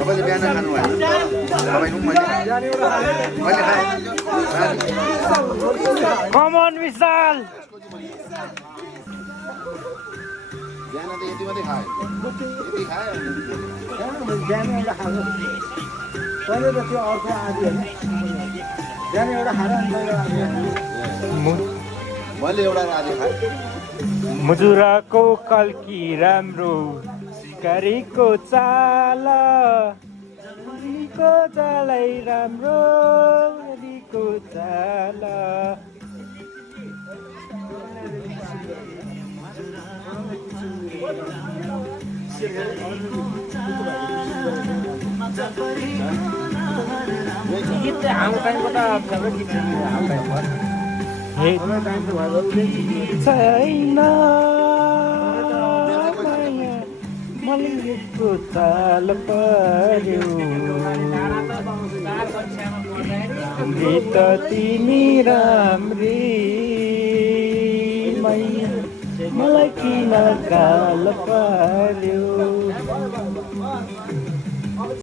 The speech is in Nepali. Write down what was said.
तपाईँले बिहान खानु भएन तपाईँ मैले खाएँ कमन विशाल बिहान त यति मात्रै खाएँ यति खाएँ बिहान एउटा खानु तैँले त त्यो अर्को आदि होइन बिहान एउटा खाएर अनि तैँले मैले एउटा आज खाएँ मुजुराको कल्की राम्रो सिकारीको चाल को चालै राम्रो नदीको चाल गीत चाहिँ हाम्रो टाइमको त फेभरेट गीत छैन मलिको ताल पर्यो गीत तिमी राम्री मलाई किन गाल पर्यो